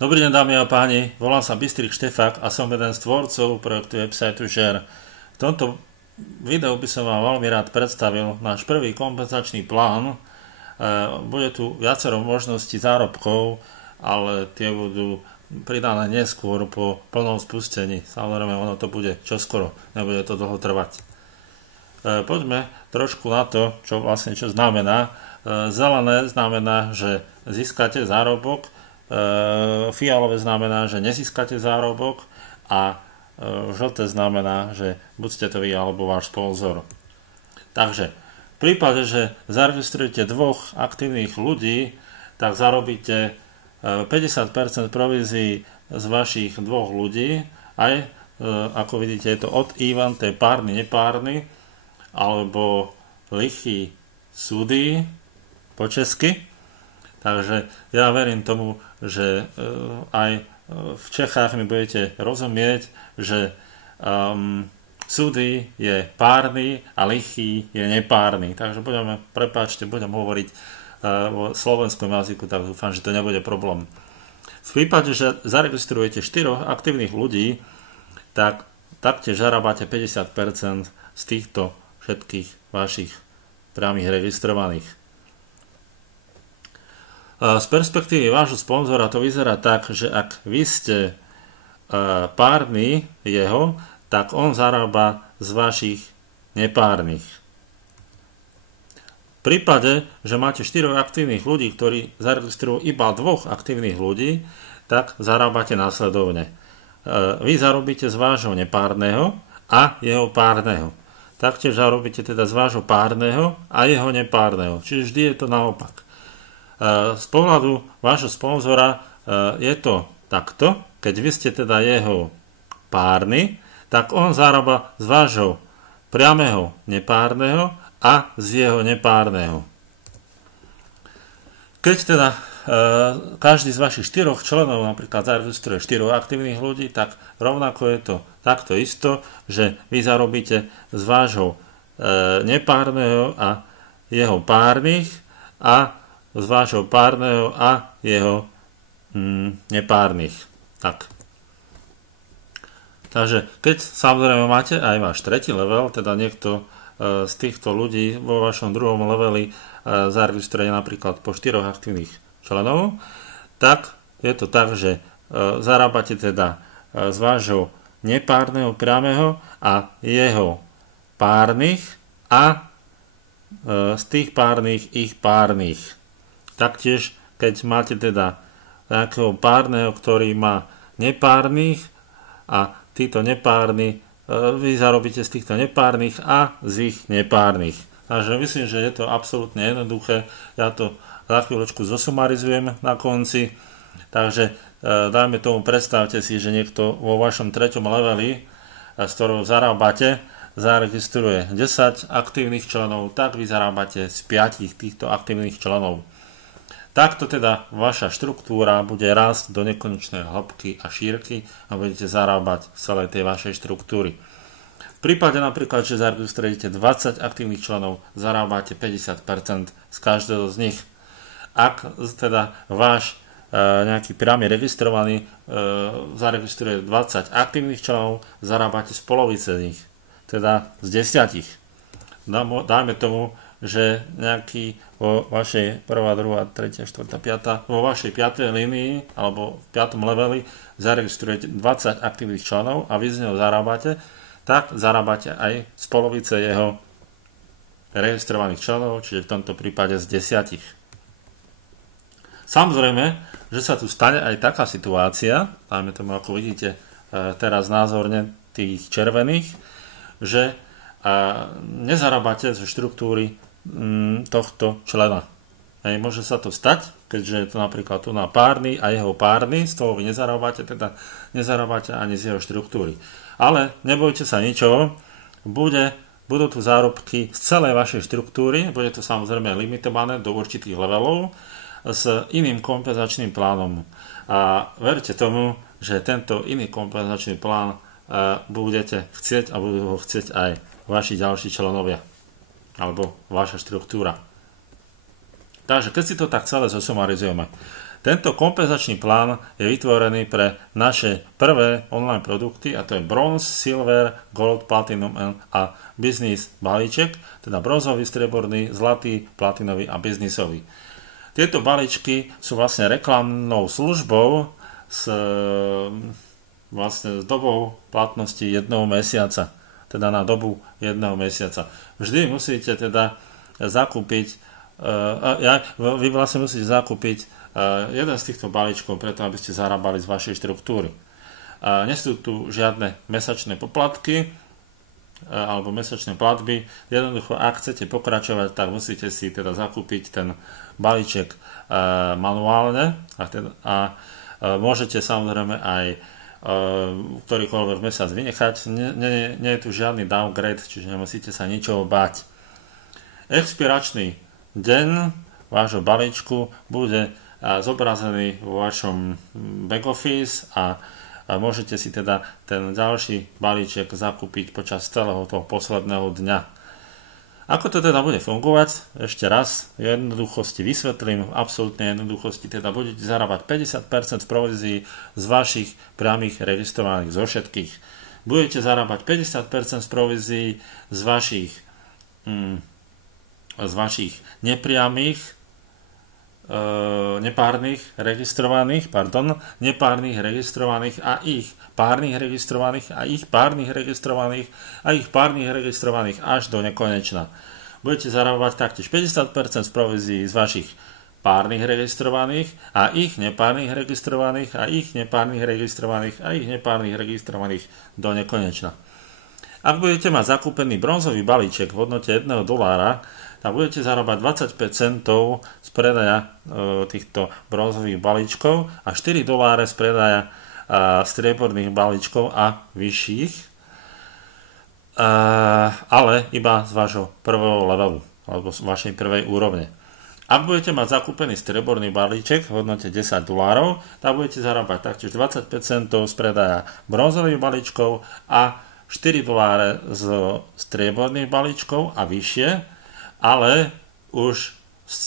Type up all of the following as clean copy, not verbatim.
Dobrý deň, dámy a páni, volám sa Bystrik Štefák a som jeden z tvorcov projektu websiteu Share. V tomto videu by som vám veľmi rád predstavil náš prvý kompenzačný plán. Bude tu viacero možností zárobkov, ale tie budú pridané neskôr po plnom spustení. Samozrejme, ono to bude čoskoro, nebude to dlho trvať. Poďme trošku na to, čo znamená. Zelené znamená, že získate zárobok, fialové znamená, že nezískate zárobok a žlté znamená, že buď ste to vy alebo váš sponzor. Takže v prípade, že zaregistrujete dvoch aktívnych ľudí, tak zarobíte 50% provízií z vašich dvoch ľudí. Aj ako vidíte, je to od even, to je párny, nepárny, alebo lichý, sudý po česky. Takže ja verím tomu, že aj v Čechách mi budete rozumieť, že sudý je párny a lichý je nepárny. Takže budem hovoriť vo slovenskom jazyku, tak dúfam, že to nebude problém. V prípade, že zaregistrujete 4 aktívnych ľudí, tak taktiež zarábate 50% z týchto všetkých vašich priamých registrovaných. Z perspektívy vášho sponzora to vyzerá tak, že ak vy ste párny jeho, tak on zarába z vašich nepárnych. V prípade, že máte 4 aktívnych ľudí, ktorí zaregistrujú iba 2 aktívnych ľudí, tak zarábate následovne. Vy zarobíte z vášho nepárneho a jeho párneho. Taktiež zarobíte teda z vášho párneho a jeho nepárneho. Čiže vždy je to naopak. Z pohľadu vášho sponzora je to takto, keď vy ste teda jeho párny, tak on zarába z vášho priamého nepárneho a z jeho nepárneho. Keď teda každý z vašich 4 členov napríklad zaregistruje 4 aktívnych ľudí, tak rovnako je to takto isto, že vy zarobíte z vášho nepárneho a jeho párnych a z vášho párneho a jeho nepárnych. Tak. Takže keď samozrejme máte aj váš tretí level, teda niekto z týchto ľudí vo vašom druhom leveli zaregistruje napríklad po 4 aktívnych členov, tak je to tak, že zarábate teda z vášho nepárneho priameho a jeho párnych a z tých párnych ich párnych. Taktiež, keď máte teda nejakého párneho, ktorý má nepárnych a títo nepárni, vy zarobíte z týchto nepárnych a z ich nepárnych. Takže myslím, že je to absolútne jednoduché. Ja to za chvíľočku zosumarizujem na konci. Takže dajme tomu, predstavte si, že niekto vo vašom 3. leveli, z ktorého zarábate, zaregistruje 10 aktívnych členov, tak vy zarábate z 5 týchto aktívnych členov. Takto teda vaša štruktúra bude rásť do nekonečnej hĺbky a šírky a budete zarábať z celej tej vašej štruktúry. V prípade napríklad, že zaregistrujete 20 aktívnych členov, zarábate 50% z každého z nich. Ak teda váš nejaký priamy registrovaný zaregistruje 20 aktívnych členov, zarábate z polovice z nich, teda z 10. Dajme tomu, že nejaký vo vašej 1., 2., 3., 4., 5., vo vašej 5. línii alebo v 5. leveli zaregistrujete 20 aktívnych členov a vy z neho zarábate, tak zarábate aj z polovice jeho registrovaných členov, čiže v tomto prípade z 10. Samozrejme, že sa tu stane aj taká situácia, dajme tomu, ako vidíte teraz názorne tých červených, že nezarábate zo štruktúry tohto člena. Môže sa to stať, keďže je to napríklad tu na párny a jeho párny, z toho vy nezarábate, teda nezarábate ani z jeho štruktúry. Ale nebojte sa ničoho, budú tu zárobky z celej vašej štruktúry, bude to samozrejme limitované do určitých levelov s iným kompenzačným plánom. A verte tomu, že tento iný kompenzačný plán budete chcieť a budú ho chcieť aj vaši ďalší členovia alebo vaša štruktúra. Takže keď si to tak celé zosumarizujeme, Tento kompenzačný plán je vytvorený pre naše prvé online produkty, a to je Bronze, Silver, Gold, Platinum a Business balíček, teda bronzový, strieborný, zlatý, platinový a biznisový. Tieto balíčky sú vlastne reklamnou službou s dobou platnosti 1 mesiaca, teda na dobu 1 mesiaca. Vždy musíte teda zakúpiť, vy vlastne musíte zakúpiť jeden z týchto balíčkov preto, aby ste zarábali z vašej štruktúry. Nie sú tu žiadne mesačné poplatky alebo mesačné platby. Jednoducho, ak chcete pokračovať, tak musíte si teda zakúpiť ten balíček manuálne a môžete samozrejme aj ktorýkoľvek mesiac vynechať. Nie je tu žiadny downgrade, čiže nemusíte sa ničoho báť. Expiračný deň vášho balíčku bude zobrazený vo vašom back office a môžete si teda ten ďalší balíček zakúpiť počas celého toho posledného dňa. Ako to teda bude fungovať? Ešte raz v jednoduchosti vysvetlím, v absolútnej jednoduchosti teda budete zarábať 50% z provízií z vašich priamých registrovaných zo všetkých. Budete zarábať 50% z provízií z vašich nepriamých nepárnych registrovaných a ich párnych registrovaných a ich párnych registrovaných a ich párnych registrovaných až do nekonečna. Budete zarábať taktiež 50% z provízií z vašich párnych registrovaných a ich nepárnych registrovaných a ich nepárnych registrovaných a ich nepárnych registrovaných do nekonečna. Ak budete mať zakúpený bronzový balíček v hodnote $1, tak budete zarábať 25 centov z predaja týchto bronzových balíčkov a $4 z predaja strieborných balíčkov a vyšších, ale iba z vášho prvého levelu alebo z vašej prvej úrovne. Ak budete mať zakúpený strieborný balíček v hodnote $10, tak budete zarábať taktiež 25 centov z predaja bronzových balíčkov a $4 z strieborných balíčkov a vyššie, ale už z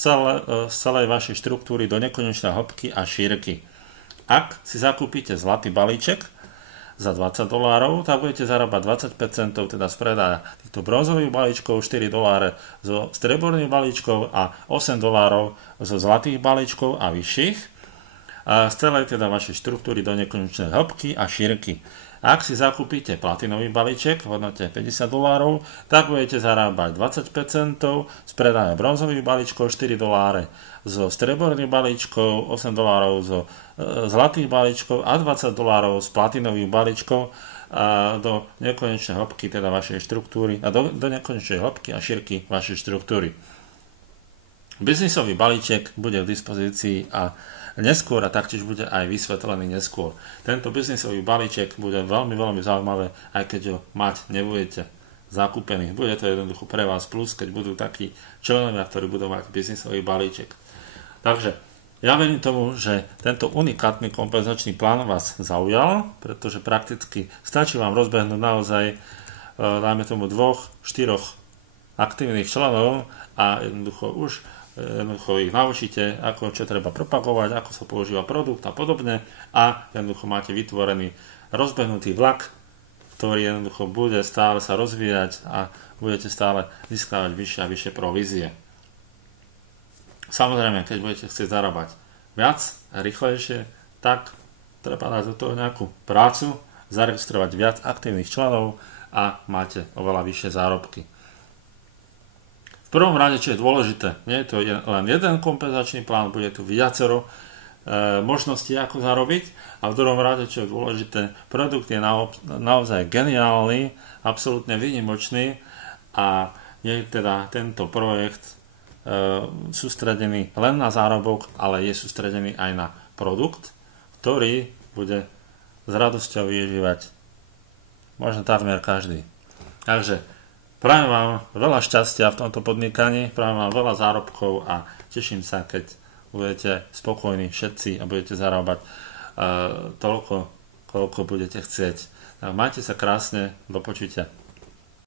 celej vašej štruktúry do nekonečnej hĺbky a šírky. Ak si zakúpite zlatý balíček za $20, tak budete zarábať 25 centov teda z predaja týchto bronzových balíčkov, $4 zo strieborných balíčkov a $8 zo zlatých balíčkov a vyšších, a z celej teda vašej štruktúry do nekonečnej hĺbky a šírky. Ak si zakúpite platinový balíček v hodnote $50, tak budete zarábať 25 centov z predaja bronzových balíčkov, $4 zo strieborných balíčkov, $8 zo zlatých balíčkov a $20 z platinových balíčkov do nekonečnej hĺbky teda vašej štruktúry a do nekonečnej hĺbky a šírky vašej štruktúry. Biznisový balíček bude k dispozícii a neskôr a taktiež bude aj vysvetlený neskôr. Tento biznisový balíček bude veľmi, veľmi zaujímavé, aj keď ho mať nebudete zakúpený. Bude to jednoducho pre vás plus, keď budú takí členovia, ktorí budú mať biznisový balíček. Takže ja verím tomu, že tento unikátny kompenzačný plán vás zaujal, pretože prakticky stačí vám rozbehnúť naozaj, dajme tomu 2-4 aktívnych členov a jednoducho ich naučíte, ako čo treba propagovať, ako sa používa produkt a podobne, a jednoducho máte vytvorený rozbehnutý vlak, ktorý jednoducho bude stále sa rozvíjať a budete stále získavať vyššie a vyššie provízie. Samozrejme, keď budete chcieť zarábať viac a rýchlejšie, tak treba dať do toho nejakú prácu, zaregistrovať viac aktívnych členov a máte oveľa vyššie zárobky. V prvom rade, čo je dôležité, nie je to len jeden kompenzačný plán, bude tu viacero možností, ako zarobiť, a v druhom rade, čo je dôležité, produkt je naozaj geniálny, absolútne výnimočný a nie je teda tento projekt sústredený len na zárobok, ale je sústredený aj na produkt, ktorý bude s radosťou využívať možno takmer každý. Takže prajem vám veľa šťastia v tomto podnikaní, prajem vám veľa zárobkov a teším sa, keď budete spokojní všetci a budete zarábať toľko, koľko budete chcieť. Majte sa krásne, do počutia.